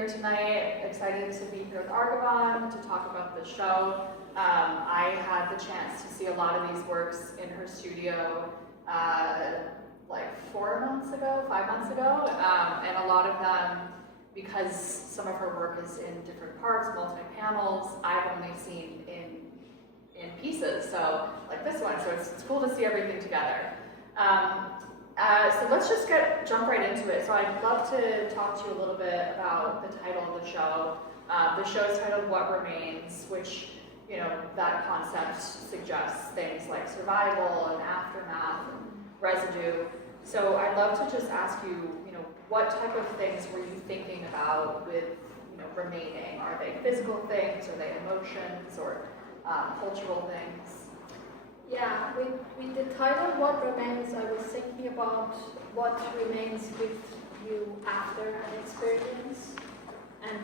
here tonight. Excited to be here with Arghavan to talk about the show. I had the chance to see a lot of these works in her studio like 5 months ago, and a lot of them, because some of her work is in different parts, multi-panels, I've only seen in pieces, so like this one, so it's cool to see everything together. So let's just jump right into it. So I'd love to talk to you a little bit about the title of the show. The show is titled What Remains, which, you know, that concept suggests things like survival and aftermath and residue. So I'd love to just ask you, you know, what type of things were you thinking about with, you know, remaining? Are they physical things? Are they emotions or cultural things? Yeah, with the title What Remains, I was thinking about what remains with you after an experience and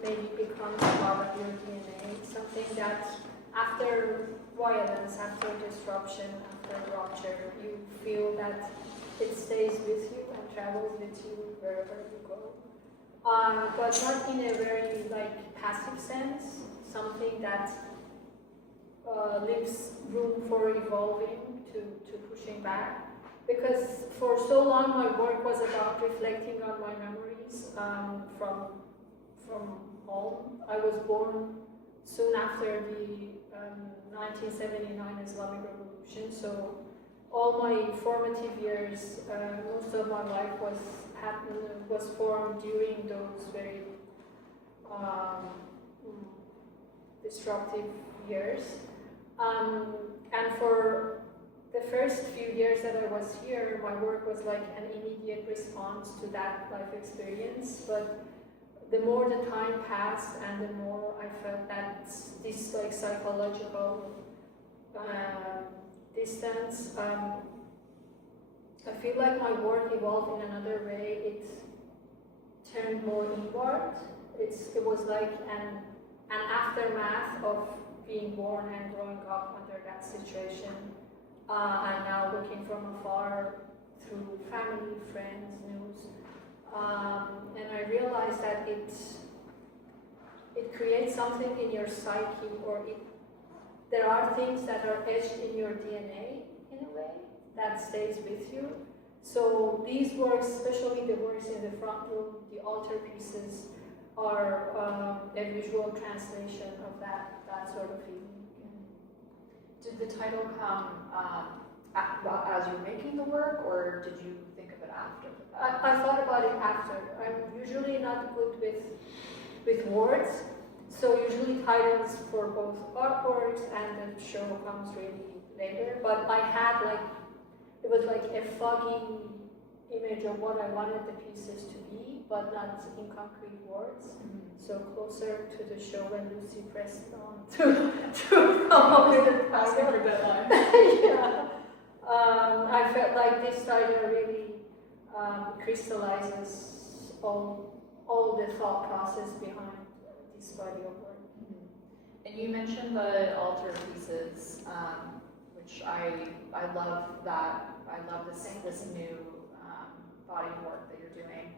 maybe becomes part of your DNA, something that after violence, after disruption, after rupture, you feel that it stays with you and travels with you wherever you go. But not in a very passive sense, something that leaves room for evolving to pushing back. Because for so long my work was about reflecting on my memories from home. I was born soon after the 1979 Islamic Revolution, so all my formative years, most of my life was formed during those very disruptive years. And for the first few years that I was here, my work was like an immediate response to that life experience. But the more the time passed and the more I felt that this psychological distance, I feel like my work evolved in another way. It turned more inward. It was like an aftermath of being born and growing up under that situation, and now looking from afar through family, friends, news, and I realized that it creates something in your psyche, or there are things that are etched in your DNA in a way that stays with you. So these works, especially the works in the front room, the altar pieces, are a visual translation of that sort of feeling. Did the title come as you're making the work, or did you think of it after? I thought about it after. I'm usually not good with words, so usually titles for both artworks and the show comes really later. But I had it was like a foggy image of what I wanted the pieces to be, but not in concrete words. Mm-hmm. So closer to the show when Lucy pressed on to come up with a title. Deadline. Yeah. I felt like this title really crystallizes all the thought process behind this body of work. Mm-hmm. And you mentioned the altar pieces, which I love that. I love this new body of work that you're doing.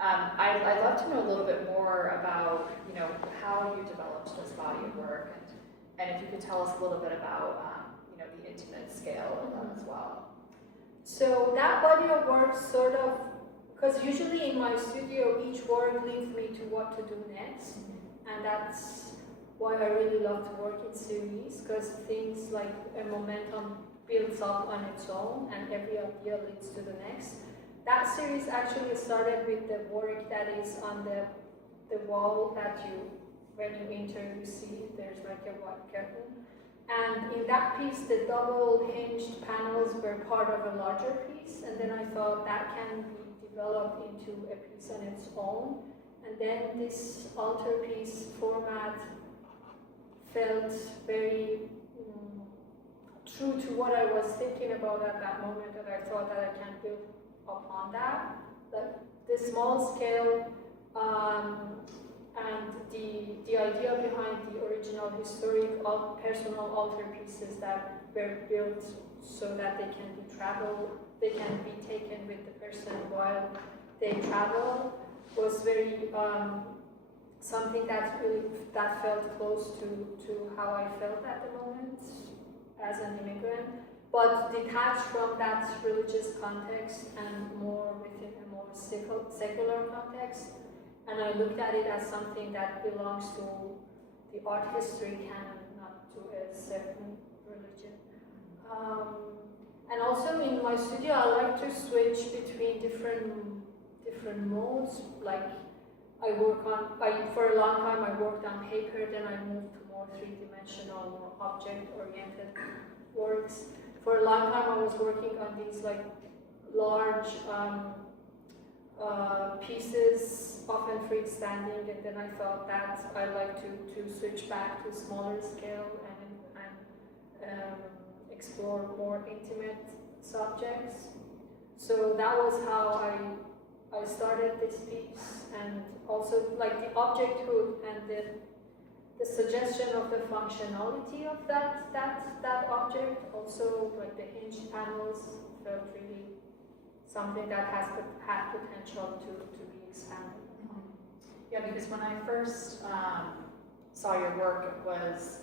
I'd love to know a little bit more about, you know, how you developed this body of work, and if you could tell us a little bit about, you know, the intimate scale of them as well. So that body of work sort of, because usually in my studio each work leads me to what to do next, and that's why I really love to work in series, because things like a momentum builds up on its own and every idea leads to the next. That series actually started with the work that is on the wall that when you enter, you see there's like a white curtain. And in that piece, the double hinged panels were part of a larger piece, and then I thought that can be developed into a piece on its own. And then this altar piece format felt very true to what I was thinking about at that moment, and I thought that I can build upon that. Like the small scale and the idea behind the original historic personal altar pieces that were built so that they can be taken with the person while they travel, was very something that felt close to how I felt at the moment as an immigrant, but detached from that religious context and more within a more secular context. And I looked at it as something that belongs to the art history canon, not to a certain religion. And also in my studio, I like to switch between different modes. Like for a long time I worked on paper, then I moved to more three-dimensional, more object-oriented works. For a long time I was working on these like large pieces, often freestanding, and then I thought that I like to switch back to smaller scale and explore more intimate subjects. So that was how I started this piece, and also like the objecthood and the suggestion of the functionality of that object, also like the hinged panels felt really something that had potential to be expanded. Yeah, because when I first saw your work, it was,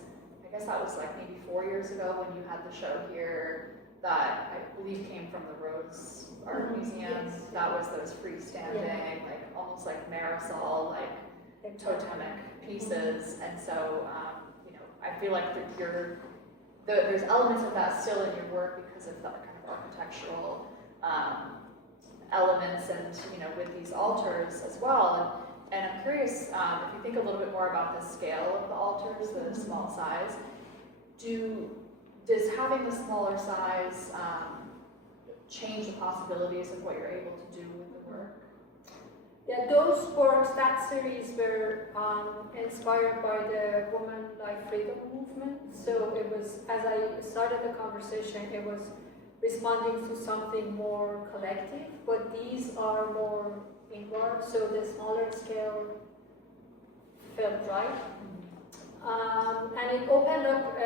I guess that was like maybe 4 years ago when you had the show here that I believe came from the Rhodes Art Museum. Yes. That was those freestanding, like almost like Marisol, like totemic pieces. And so, you know, I feel like there's elements of that still in your work because of that kind of architectural elements, and you know, with these altars as well. And I'm curious if you think a little bit more about the scale of the altars, the small size. Does having the smaller size change the possibilities of what you're able to do with the work? Yeah, those works, that series were inspired by the Women Like Freedom movement. So it was, as I started the conversation, it was responding to something more collective, but these are more inward, so the smaller scale felt right. And it opened up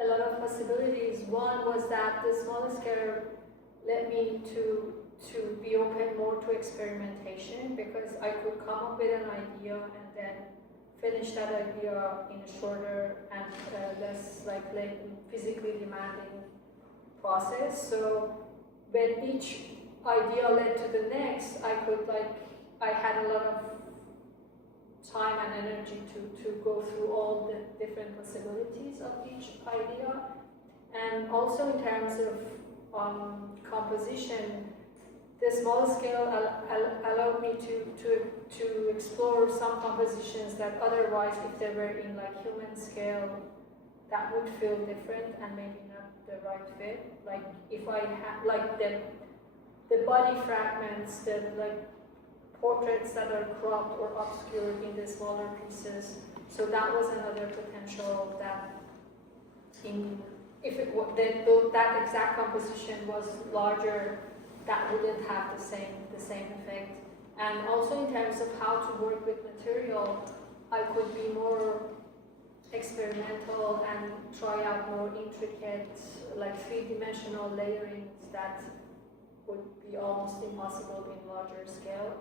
a lot of possibilities. One was that the smaller scale led me to be open more to experimentation, because I could come up with an idea and then finish that idea in a shorter and less like physically demanding process. So when each idea led to the next, I had a lot of time and energy to go through all the different possibilities of each idea. And also in terms of composition, the small scale allowed me to explore some compositions that otherwise, if they were in like human scale, that would feel different and maybe not the right fit. Like if I had like the body fragments, the like portraits that are cropped or obscured in the smaller pieces. So that was another potential that that exact composition was larger, that wouldn't have the same effect. And also in terms of how to work with material, I could be more experimental and try out more intricate, like three-dimensional layerings that would be almost impossible in larger scale.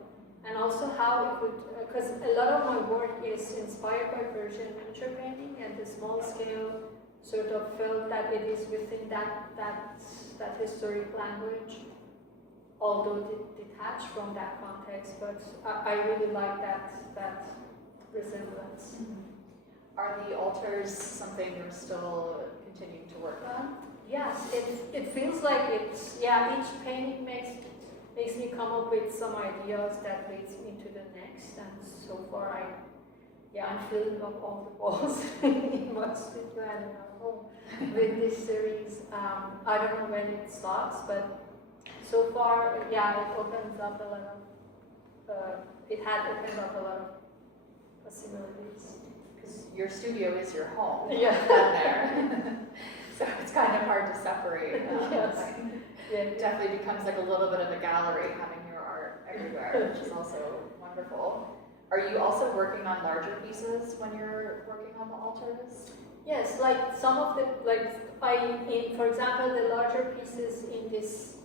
And also how it could, because a lot of my work is inspired by Persian miniature painting, and the small scale sort of felt that it is within that historic language, although detached from that context. But I really like that resemblance. Are the altars something you're still continuing to work on? Yes, it feels like it's, yeah, each painting makes me come up with some ideas that leads me into the next, and so far I'm filling up all the walls in my studio and in our home with this series. I don't know when it stops, but so far, yeah, it opens up a lot of, it had opened up a lot of possibilities. Because your studio is your home. Yeah. Down there. So it's kind of hard to separate. Yes. Yeah, it definitely becomes like a little bit of a gallery having your art everywhere, which is also wonderful. Are you also working on larger pieces when you're working on the altars? Yes, like some of the, for example, the larger pieces in this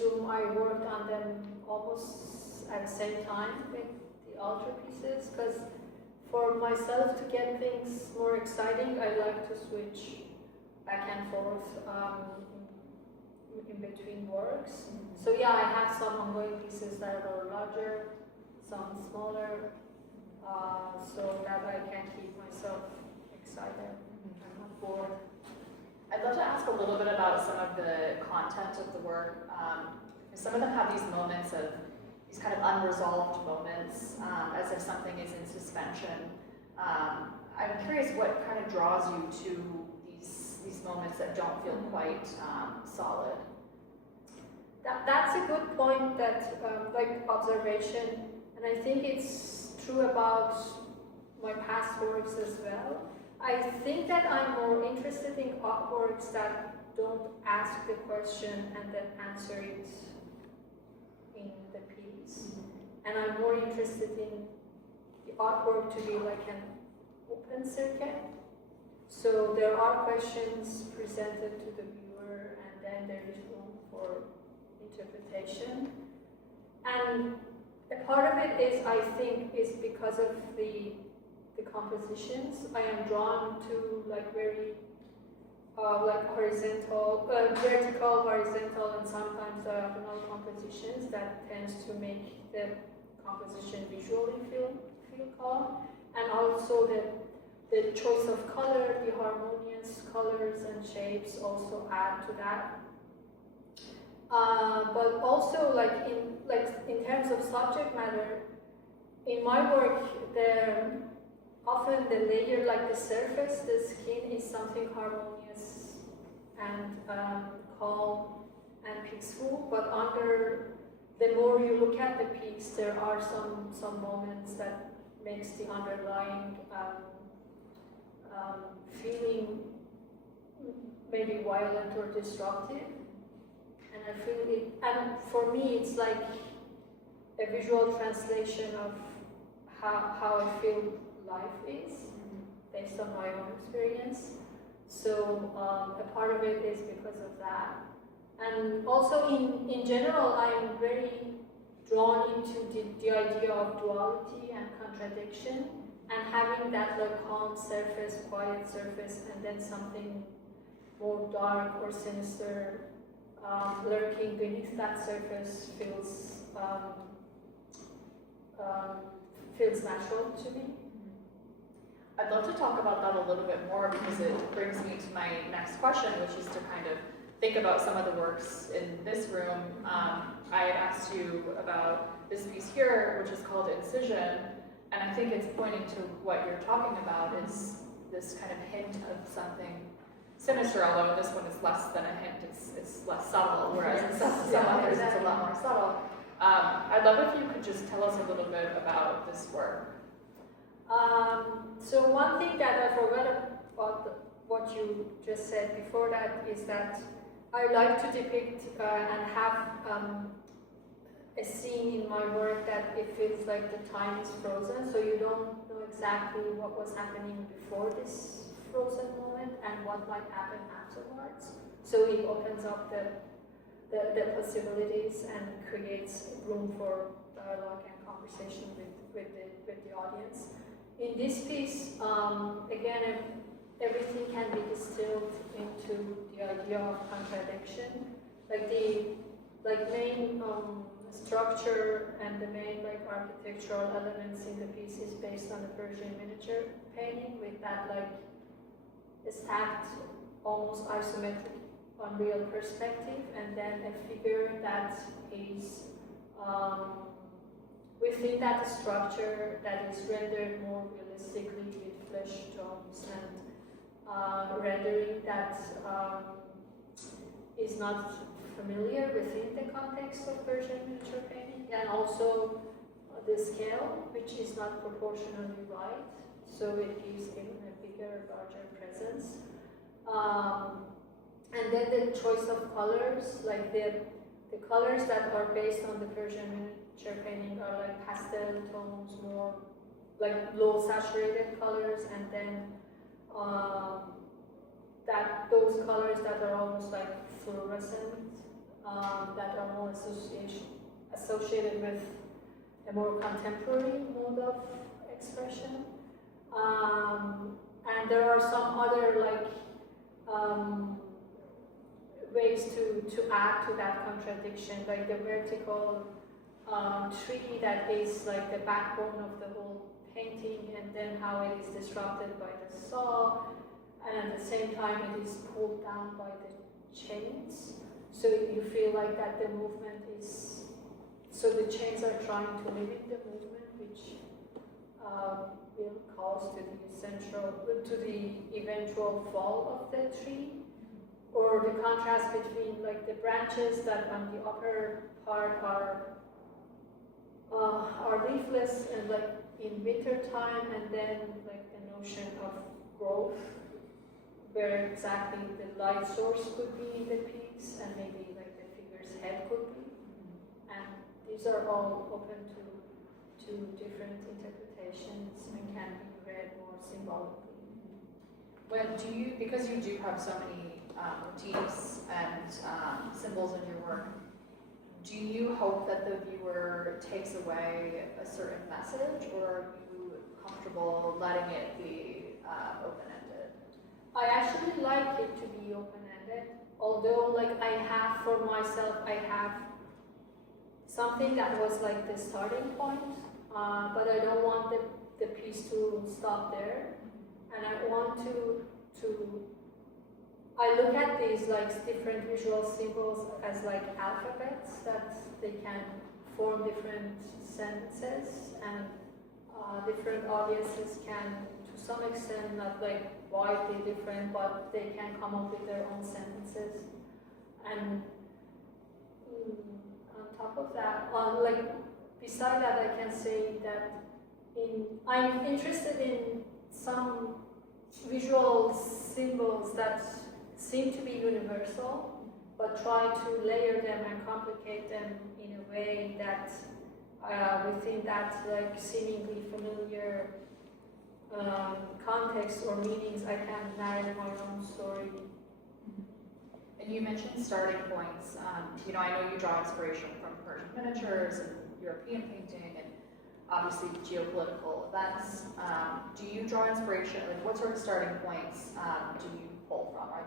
room, I worked on them almost at the same time with the altarpieces, because for myself to get things more exciting, I like to switch back and forth in between works. So yeah, I have some ongoing pieces that are larger, some smaller, so that I can keep myself excited and not bored. I'd love to ask a little bit about some of the content of the work. Some of them have these moments of these kind of unresolved moments, as if something is in suspension. I'm curious what kind of draws you to these moments that don't feel quite solid. That's a good point, that like observation, and I think it's true about my past works as well. I think that I'm more interested in artworks that don't ask the question and then answer it in the piece. And I'm more interested in the artwork to be like an open circuit. So there are questions presented to the viewer, and then there is room for interpretation. And a part of it is, I think, is because of the compositions. I am drawn to like very like horizontal, vertical, horizontal, and sometimes diagonal compositions that tends to make the composition visually feel calm, and also the choice of color, the harmonious colors and shapes also add to that. But also, like in terms of subject matter, in my work, often the layer, like the surface, the skin, is something harmonious and calm and peaceful. But the more you look at the piece, there are some moments that makes the underlying feeling maybe violent or disruptive. And I feel it, and for me, it's like a visual translation of how I feel life is, based on my own experience. So a part of it is because of that. And also in general, I am very drawn into the idea of duality and contradiction, and having that like calm surface, quiet surface, and then something more dark or sinister lurking beneath that surface feels natural to me. I'd love to talk about that a little bit more, because it brings me to my next question, which is to kind of think about some of the works in this room. I had asked you about this piece here, which is called Incision, and I think it's pointing to what you're talking about, is this kind of hint of something sinister, although this one is less than a hint, it's less subtle, whereas in some others it's a lot more subtle. I'd love if you could just tell us a little bit about this work. So one thing that I forgot about what you just said before that is that I like to depict and have a scene in my work that it feels like the time is frozen, so you don't know exactly what was happening before this frozen moment and what might happen afterwards. So it opens up the possibilities and creates room for dialogue and conversation with the audience. In this piece, again, everything can be distilled into the idea of contradiction. Like the main structure and the main architectural elements in the piece is based on the Persian miniature painting, with that stacked, almost isometric, unreal perspective, and then a figure that is within that structure that is rendered more realistically with flesh tones and rendering that is not familiar within the context of Persian miniature painting, and also the scale, which is not proportionally right, so it gives him a bigger, larger presence. And then the choice of colors, like the colors that are based on the Persian miniature painting are like pastel tones, more like low saturated colors, and then those colors that are almost like fluorescent, that are more associated with a more contemporary mode of expression. And there are some other ways to add to that contradiction, like the vertical tree that is like the backbone of the whole painting, and then how it is disrupted by the saw, and at the same time it is pulled down by the chains. So you feel like that the movement is, so the chains are trying to limit the movement, which will cause to the eventual fall of the tree. Or the contrast between like the branches that on the upper part are leafless and like in winter time, and then like the notion of growth, where exactly the light source could be in the piece and maybe like the figure's head could be. And these are all open to different interpretations and can be read more symbolically. Because you do have so many motifs and symbols in your work, do you hope that the viewer takes away a certain message, or are you comfortable letting it be open-ended? I actually like it to be open-ended, although like I have for myself, I have something that was like the starting point, but I don't want the piece to stop there, and I want to I look at these like different visual symbols as like alphabets that they can form different sentences, and different audiences can, to some extent, not like widely different, but they can come up with their own sentences. And on top of that, like beside that, I can say that I'm interested in some visual symbols that seem to be universal, but try to layer them and complicate them in a way that within that like seemingly familiar context or meanings, I can narrate my own story. And you mentioned starting points. I know you draw inspiration from Persian miniatures and European painting, and obviously geopolitical events. Do you draw inspiration? Like, what sort of starting points do you pull from? Are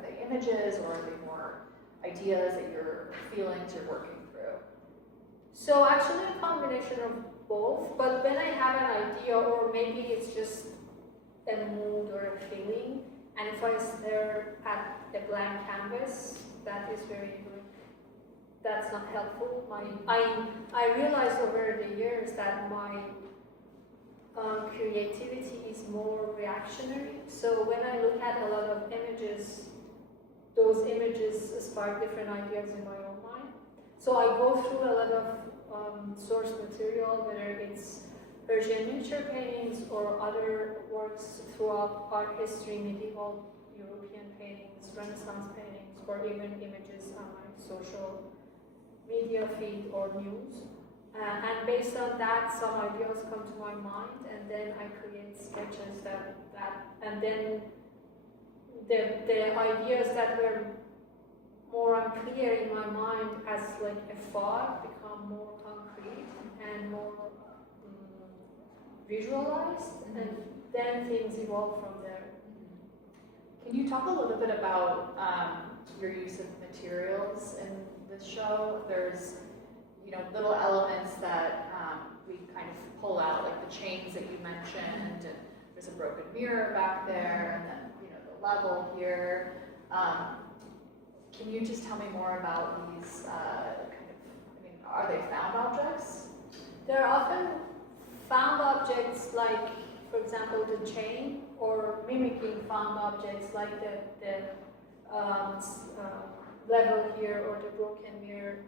they images, or are they more ideas that feelings you're working through? So actually a combination of both, but when I have an idea, or maybe it's just a mood or a feeling, and if I stare at a blank canvas, that is very good. That's not helpful. I realized over the years that my creativity is more reactionary. So when I look at a lot of images, those images spark different ideas in my own mind. So I go through a lot of source material, whether it's Persian miniature paintings or other works throughout art history, medieval European paintings, Renaissance paintings, or even images on my social media feed or news. And based on that, some ideas come to my mind, and then I create sketches and then the ideas that were more unclear in my mind as like a fog become more concrete and more visualized, and then things evolve from there. Can you talk a little bit about your use of materials in this show? There's little elements that we kind of pull out, like the chains that you mentioned, and there's a broken mirror back there, and then the level here. Can you just tell me more about these are they found objects? They're often found objects, like, for example, the chain, or mimicking found objects like the level here or the broken mirror.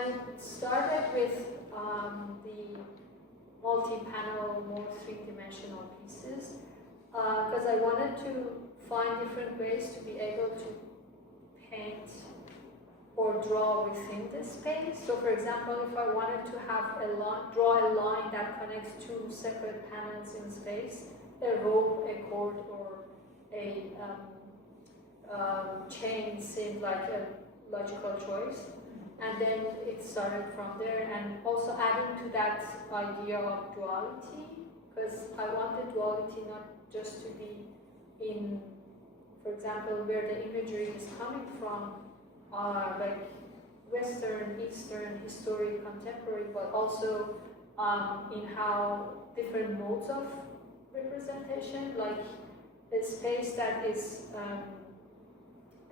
And it started with the multi-panel, more three-dimensional pieces, because I wanted to find different ways to be able to paint or draw within the space. So for example, if I wanted to have draw a line that connects two separate panels in space, a rope, a cord, or a chain seemed like a logical choice. And then it started from there, and also adding to that idea of duality, because I wanted duality not just to be in, for example, where the imagery is coming from, like Western, Eastern, historic, contemporary, but also in how different modes of representation, like a space that is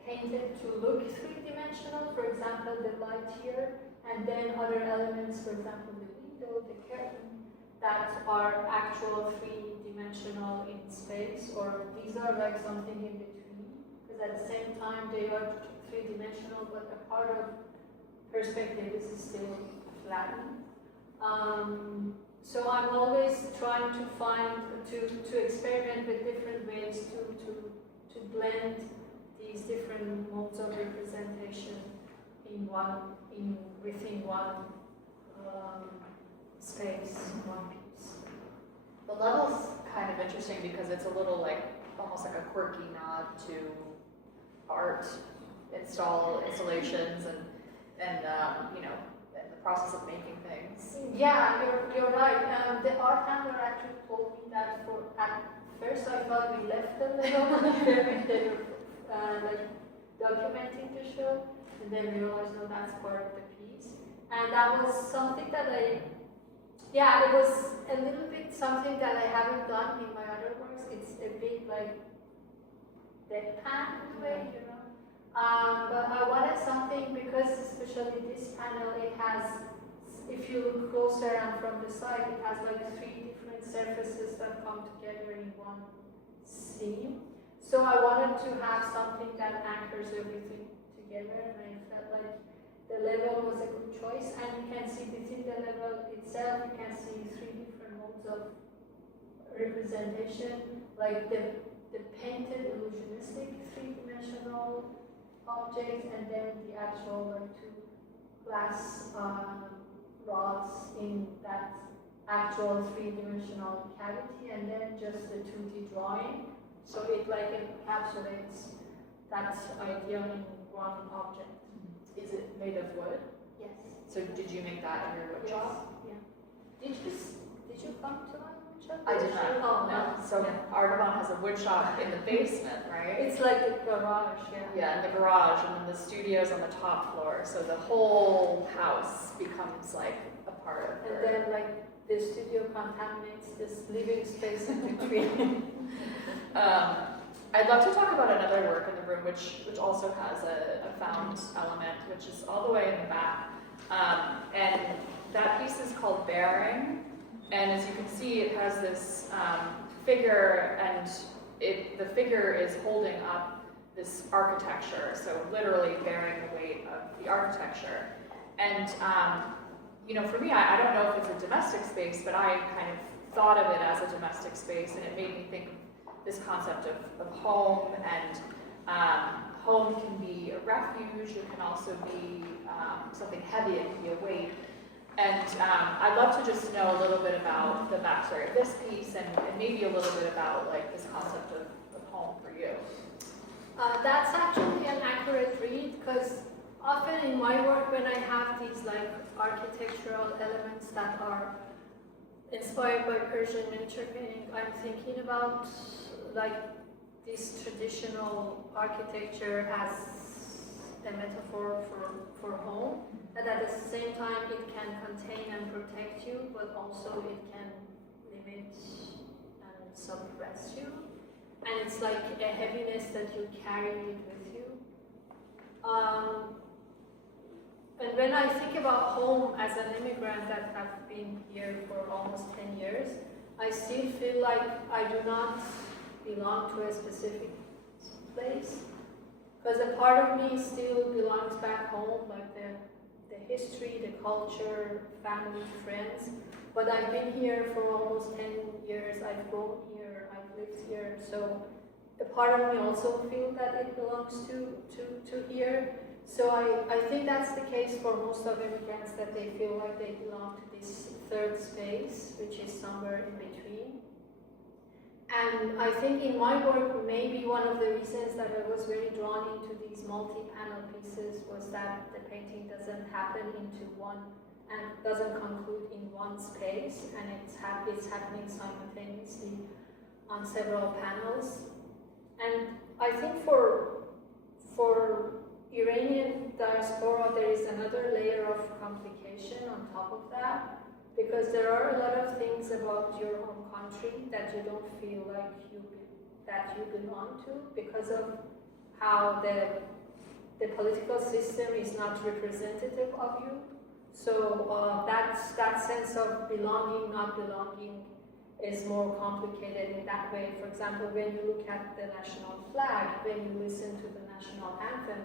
painted to look three-dimensional, for example, the light here, and then other elements, for example, the window, the curtain, that are actual three-dimensional in space, or these are like something in between, because at the same time they are three-dimensional, but a part of perspective is still flattened. So I'm always trying to find, to experiment with different ways to blend these different modes of representation within one space, one piece. The level's kind of interesting because it's a little like, almost like a quirky nod to art, installations, and you know, and the process of making things. Yeah, you're right. The art handler actually told me that at first I thought we left the level when they were like documenting the show, and then realized no, that's part of the piece. And that was something that it was a little bit something that I haven't done in my other works. It's a bit like deadpan in a way, you know. But I wanted something, because especially this panel, it has, if you look closer and from the side, it has like 3 different surfaces that come together in one scene. So I wanted to have something that anchors everything together, and I felt like the level was a good choice. And you can see within the level itself, you can see 3 different modes of representation, like the painted illusionistic 3-dimensional objects, and then the actual like 2 glass rods in that actual 3-dimensional cavity, and then just the 2D drawing. So it like encapsulates that idea in one object. Is it made of wood? Yes. So did you make that in your wood shop? Yeah. Did you come to my wood shop? I did not. Oh, No. So Arghavan has a wood shop in the basement, right? It's like a garage, yeah. Yeah, in the garage, and then the studio's on the top floor. So the whole house becomes like a part of And her. then like the studio contaminates this living space in between. I'd love to talk about another work in the room, which also has a found element, which is all the way in the back. And that piece is called Bearing. And as you can see, it has this figure, and the figure is holding up this architecture, so literally bearing the weight of the architecture. And you know, for me, I don't know if it's a domestic space, but I kind of thought of it as a domestic space, and it made me think of this concept of home, and home can be a refuge, it can also be something heavy, it can be a weight. And I'd love to just know a little bit about the backstory of this piece, and maybe a little bit about like this concept of home for you. That's actually an accurate read, because often in my work, when I have these like architectural elements that are inspired by Persian miniature painting, I'm thinking about like this traditional architecture as a metaphor for home, and at the same time it can contain and protect you, but also it can limit and suppress you. And it's like a heaviness that you carry it with you. And when I think about home as an immigrant that have been here for almost 10 years, I still feel like I do not belong to a specific place. Because a part of me still belongs back home, like the history, the culture, family, friends. But I've been here for almost 10 years, I've grown here, I've lived here. So a part of me also feels that it belongs to here. So I think that's the case for most of immigrants, that they feel like they belong to this third space, which is somewhere in between. And I think in my work, maybe one of the reasons that I was very drawn into these multi-panel pieces was that the painting doesn't happen into one and doesn't conclude in one space, and it's happening simultaneously on several panels. And I think for Iranian diaspora, there is another layer of complication on top of that, because there are a lot of things about your home country that you don't feel like you belong to, because of how the political system is not representative of you. So that sense of belonging, not belonging, is more complicated in that way. For example, when you look at the national flag, when you listen to the national anthem,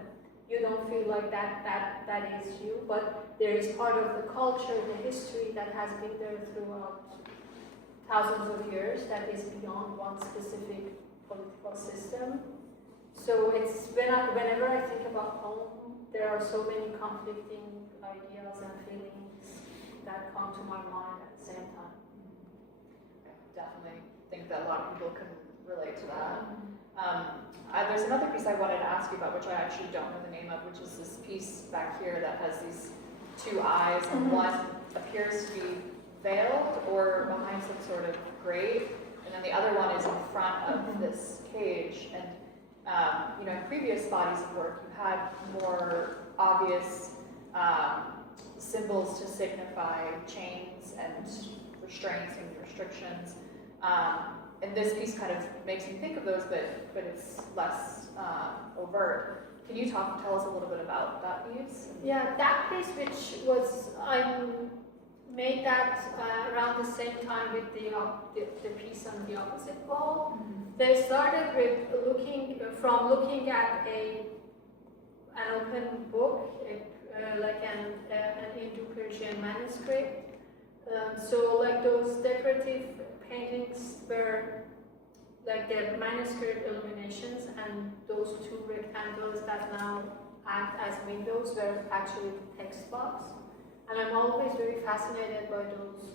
you don't feel like that is you, but there is part of the culture, the history that has been there throughout thousands of years that is beyond one specific political system. So it's whenever I think about home, there are so many conflicting ideas and feelings that come to my mind at the same time. I definitely think that a lot of people can relate to that. There's another piece I wanted to ask you about, which I actually don't know the name of, which is this piece back here that has these two eyes, and one appears to be veiled or behind some sort of grave, and then the other one is in front of this cage. And you know, in previous bodies of work, you had more obvious symbols to signify chains and restraints and restrictions. And this piece kind of makes me think of those, but it's less overt. Can you tell us a little bit about that piece? Yeah, that piece, which was, I made that around the same time with the piece on the opposite wall. They started with looking at an open book, like an Indo-Persian manuscript. So like those decorative paintings were like the manuscript illuminations, and those two rectangles that now act as windows were actually the text box. And I'm always very fascinated by those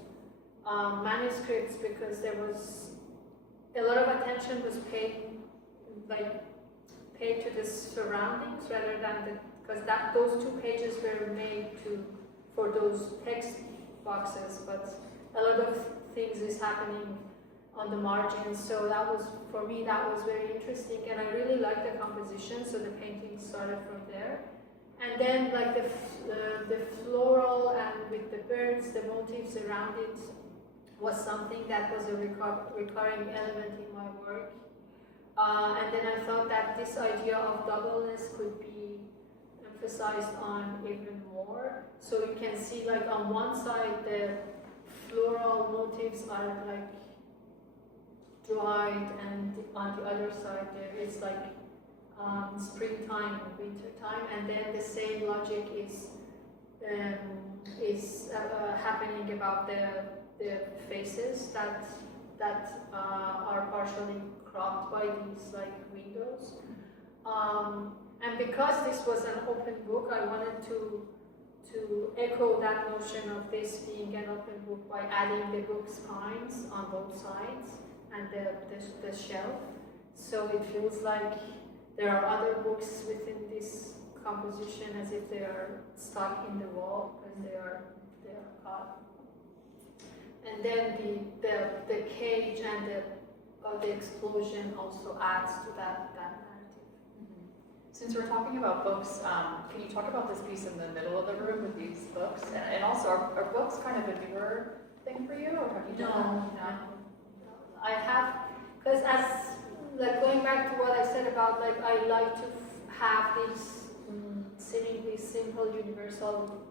manuscripts, because there was a lot of attention was paid to the surroundings rather than because those two pages were made for those text boxes, but a lot of things is happening on the margins. So that was, for me, that was very interesting, and I really liked the composition, so the painting started from there. And then like the floral and with the birds, the motifs around it was something that was a recurring element in my work. And then I thought that this idea of doubleness could be emphasized on even more. So you can see like on one side the floral motifs are like dried, and on the other side there is like springtime and wintertime, and then the same logic is happening about the faces that are partially cropped by these like windows. And because this was an open book, I wanted to echo that notion of this being an open book by adding the book spines on both sides and the shelf. So it feels like there are other books within this composition, as if they are stuck in the wall because they are caught. And then the cage and the explosion also adds to that narrative. Since we're talking about books, can you talk about this piece in the middle of the room with these books? And also, are books kind of a newer thing for you, or have you done that? No. I have, because as like going back to what I said about like I like to have these seemingly simple universal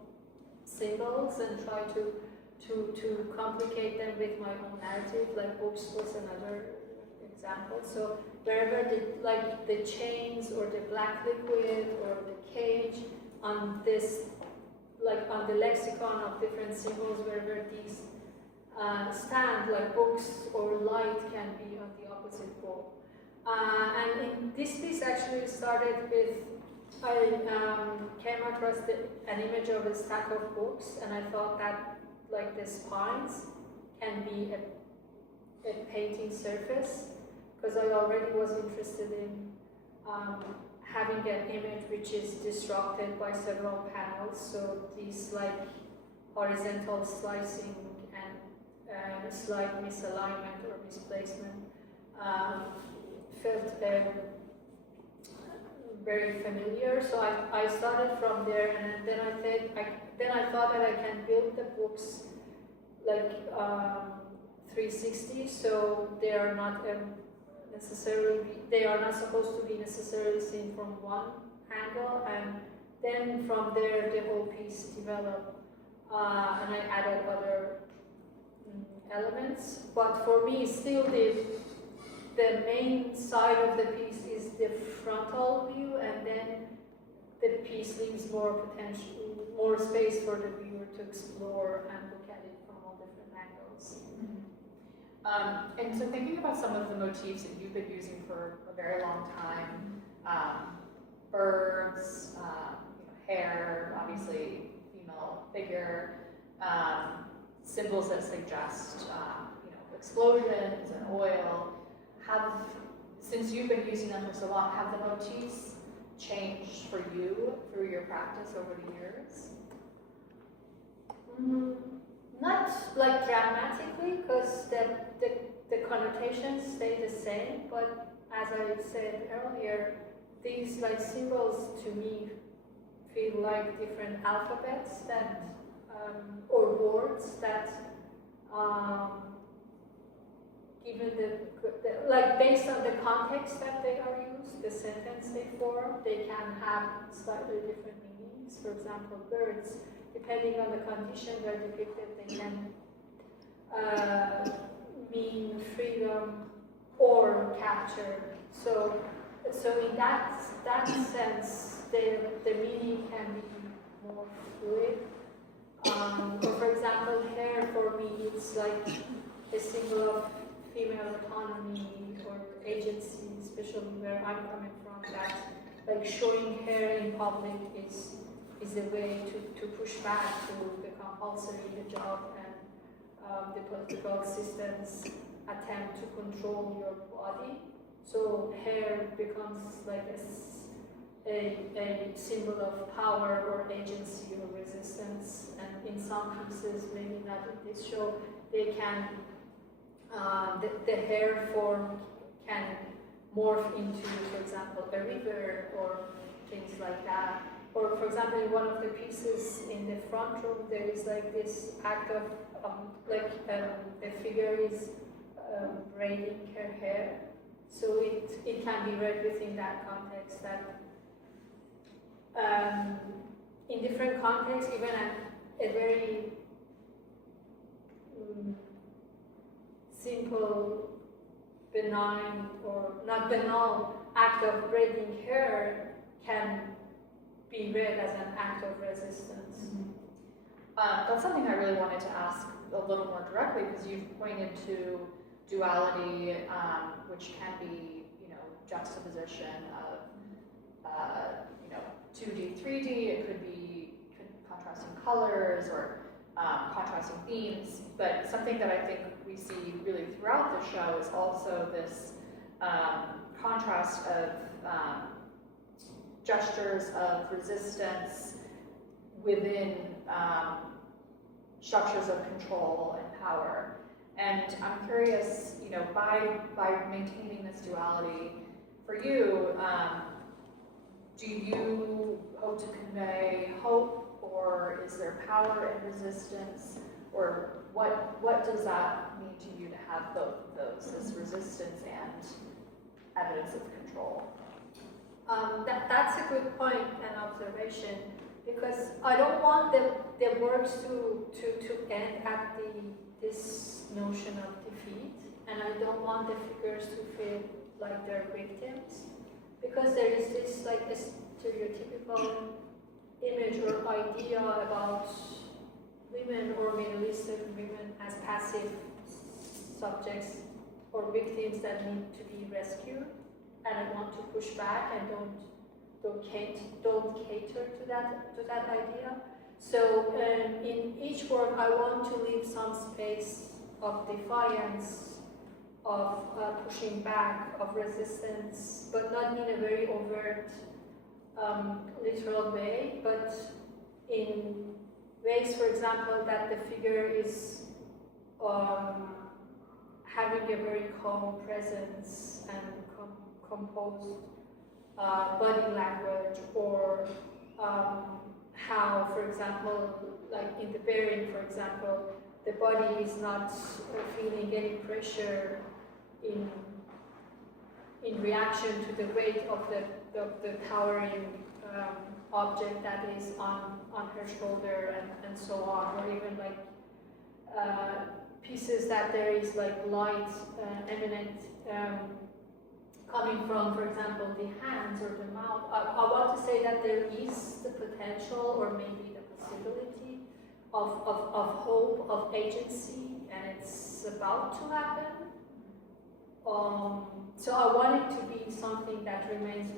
symbols and try to complicate them with my own narrative. Like books was another example. So wherever the chains or the black liquid or the cage on this, like on the lexicon of different symbols, wherever these stand, like books or light can be on the opposite pole. And in this piece actually started with, I came across an image of a stack of books, and I thought that like the spines can be a painting surface, because I already was interested in having an image which is disrupted by several panels, so these like horizontal slicing and slight misalignment or misplacement felt very familiar. So I started from there, and then I thought that I can build the books like 360, so they are not supposed to be necessarily seen from one angle, and then from there the whole piece developed, and I added other elements. But for me, still the main side of the piece is the frontal view, and then the piece leaves more space for the viewer to explore and look at it from all different angles. And so thinking about some of the motifs that you've been using for a very long time, birds, hair, obviously female figure, symbols that suggest explosions and oil, since you've been using them for so long, have the motifs changed for you through your practice over the years? Not like dramatically, because the connotations stay the same, but as I said earlier, these like symbols to me feel like different alphabets that or words that given like based on the context that they are used, the sentence they form, they can have slightly different meanings. For example, birds, depending on the condition they're depicted, they can mean freedom or capture. So in that sense, the meaning can be more fluid. Or for example, hair for me, it's like a symbol of female autonomy or agency, especially where I'm coming from. That like showing hair in public is a way to push back to the compulsory hijab and the political system's attempt to control your body. So hair becomes like a symbol of power or agency or resistance, and in some pieces, maybe not in this show, they can, the hair form can morph into, for example, a river or things like that. Or for example, in one of the pieces in the front room, there is like this act of, the figure is braiding her hair. So it can be read within that context that in different contexts, even a very simple, benign or not banal act of braiding hair can be read as an act of resistance. That's something I really wanted to ask a little more directly, because you've pointed to duality, which can be, juxtaposition of, 2D, 3D. It could be contrasting colors or contrasting themes. But something that I think we see really throughout the show is also this contrast of gestures of resistance within structures of control and power. And I'm curious, by maintaining this duality, for you, do you hope to convey hope, or is there power and resistance, or what does that mean to you to have both of those, this resistance and evidence of control? That's a good point and observation, because I don't want the works to end at this notion of defeat, and I don't want the figures to feel like they're victims, because there is this like a stereotypical image or idea about women or Middle Eastern women as passive subjects or victims that need to be rescued, and I want to push back and don't cater to that idea. So in each work, I want to leave some space of defiance pushing back, of resistance, but not in a very overt, literal way, but in ways, for example, that the figure is having a very calm presence and composed body language, or how, for example, like in the bearing, for example, the body is not feeling any pressure in reaction to the weight of the towering object that is on her shoulder, and so on, or even like pieces that there is like light eminent coming from, for example, the hands or the mouth. I want to say that there is the potential, or maybe the possibility of hope, of agency, and it's about to happen. So I want it to be something that remains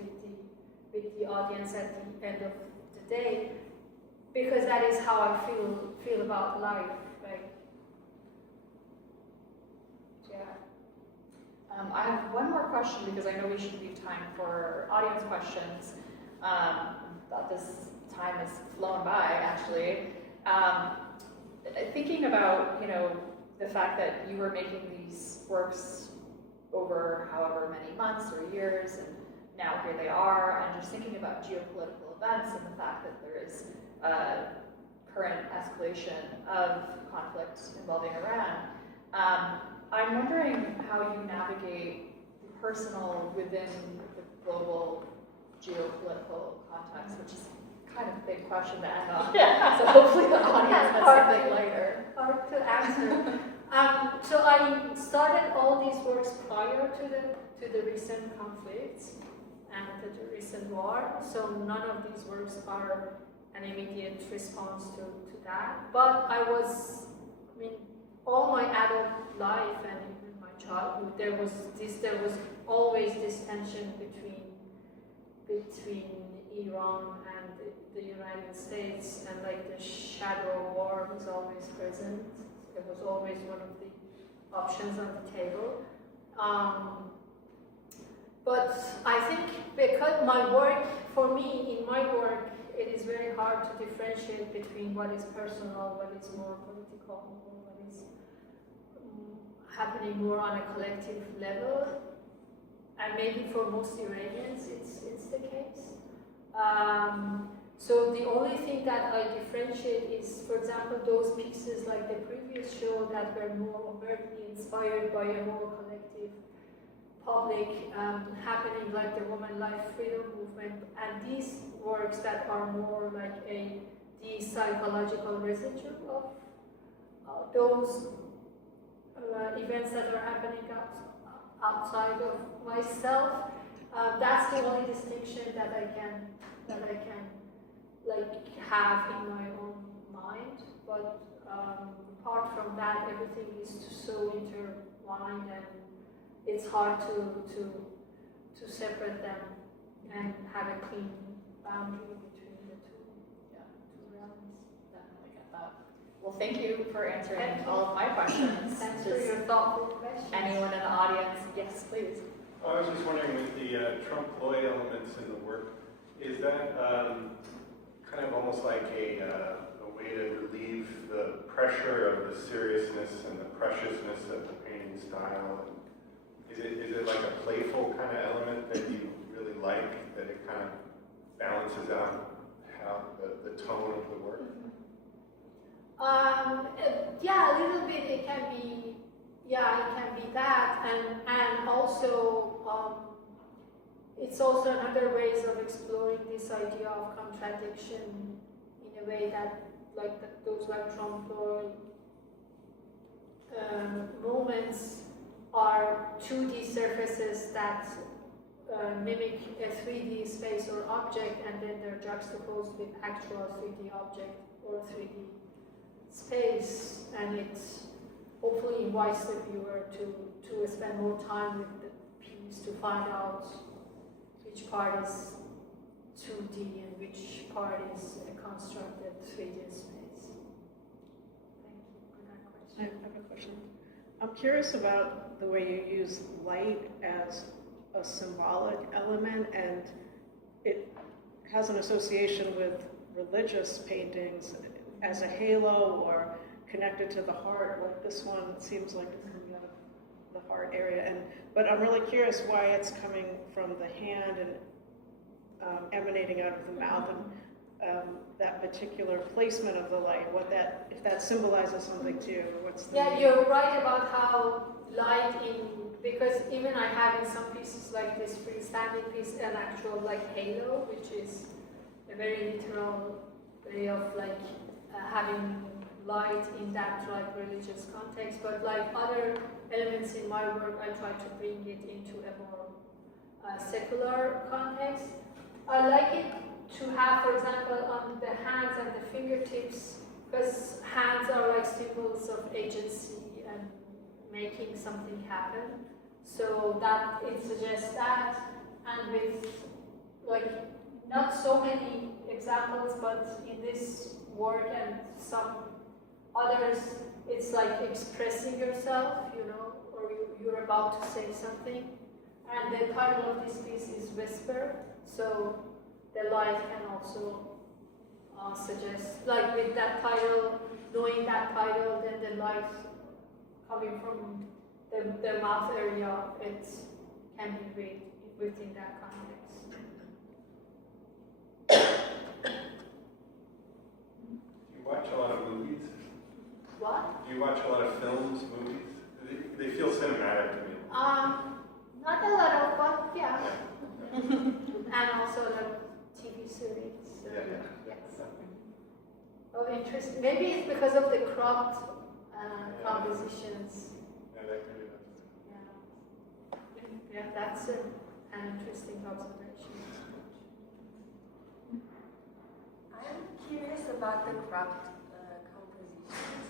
with the audience at the end of the day, because that is how I feel about life. Like, yeah. I have one more question, because I know we should leave time for audience questions. Thought this time has flown by, actually. Thinking about, the fact that you were making these works over however many months or years, and now here they are, and just thinking about geopolitical events and the fact that there is current escalation of conflict involving Iran. I'm wondering how you navigate the personal within the global geopolitical context, which is kind of a big question to end on. So hopefully the audience has something lighter. Hard to answer. So I started all these works prior to the recent conflicts and to the recent war. So none of these works are an immediate response to that. But all my adult life and even my childhood, there was always this tension between Iran and the United States, and like the shadow war was always present. It was always one of the options on the table. But I think because my work, for me, in my work, it is very hard to differentiate between what is personal, what is more political, or what is happening more on a collective level. And maybe for most Iranians, it's the case. So the only thing that I differentiate is, for example, those pieces like the previous show that were more overtly inspired by a more collective public happening, like the woman life freedom movement, and these works that are more like the psychological residue of those events that are happening outside of myself. That's the only distinction that I can like have in my own mind. But apart from that, everything is so intertwined, and it's hard to separate them and have a clean boundary between the two realms. Definitely get that. Well, thank you for answering all of my questions. Thanks for your thoughtful questions. Anyone in the audience? Yes, please. I was just wondering, with the Trump-Ploy elements in the work, is that kind of almost like a way to relieve the pressure of the seriousness and the preciousness of the painting style? Is it like a playful kind of element that you really like, that it kind of balances out how the tone of the work? Yeah, a little bit. It can be. Yeah, it can be that, and also it's also another ways of exploring this idea of contradiction in a way that, like those like Trompe-l'oeil moments are 2D surfaces that mimic a 3D space or object, and then they're juxtaposed with actual 3D object or 3D space, and it's hopefully invites the viewer to spend more time with the piece to find out which part is 2D and which part is a constructed 3D space. Thank you for that question. I have a question. I'm curious about the way you use light as a symbolic element, and it has an association with religious paintings as a halo or connected to the heart. Like this one seems like it's coming out of the heart area, but I'm really curious why it's coming from the hand and emanating out of the mouth, and that particular placement of the light. If that symbolizes something too. What's the Yeah, you're right about how light because even I have in some pieces like this freestanding piece an actual like halo, which is a very literal way of like having light in that like religious context. But like other elements in my work, I try to bring it into a more secular context. I like it to have, for example, on the hands and the fingertips, because hands are like symbols of agency and making something happen. So that it suggests that, and with like not so many examples, but in this work and some others, it's like expressing yourself, you know, or you're about to say something. And the title of this piece is Whisper, so the light can also suggest, like with that title, knowing that title, then the light coming from the mouth area, it can be read within that context. You watch a lot of movies? What? Do you watch a lot of films, movies? They feel cinematic to me. Not a lot of, but yeah. And also the TV series. Yes. Oh, interesting. Maybe it's because of the cropped compositions. Yeah, that could be. Yeah, that's an interesting observation. I'm curious about the cropped compositions.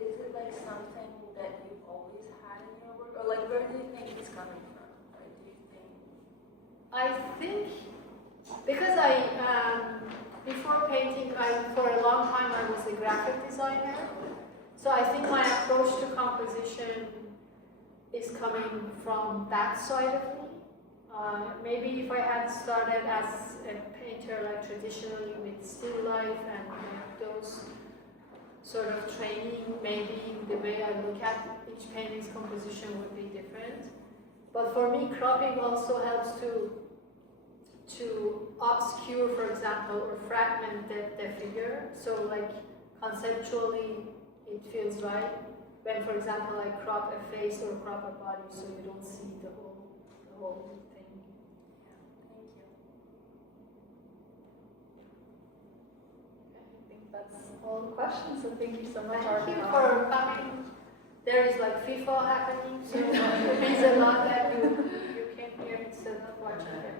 Is it like something that you've always had in your work, or like where do you think it's coming from? Or do you think? I think because before painting, for a long time I was a graphic designer. So I think my approach to composition is coming from that side of me. Maybe if I had started as a painter, like traditionally with still life and those sort of training, maybe the way I look at each painting's composition would be different. But for me, cropping also helps to obscure, for example, or fragment the figure. So like conceptually, it feels right when, for example, I crop a face or crop a body, so you don't see the whole thing. Thank you. I think that's all the questions, so thank you so much. Thank you for coming. There is like FIFA happening, so it means a lot that you came here instead of watching it.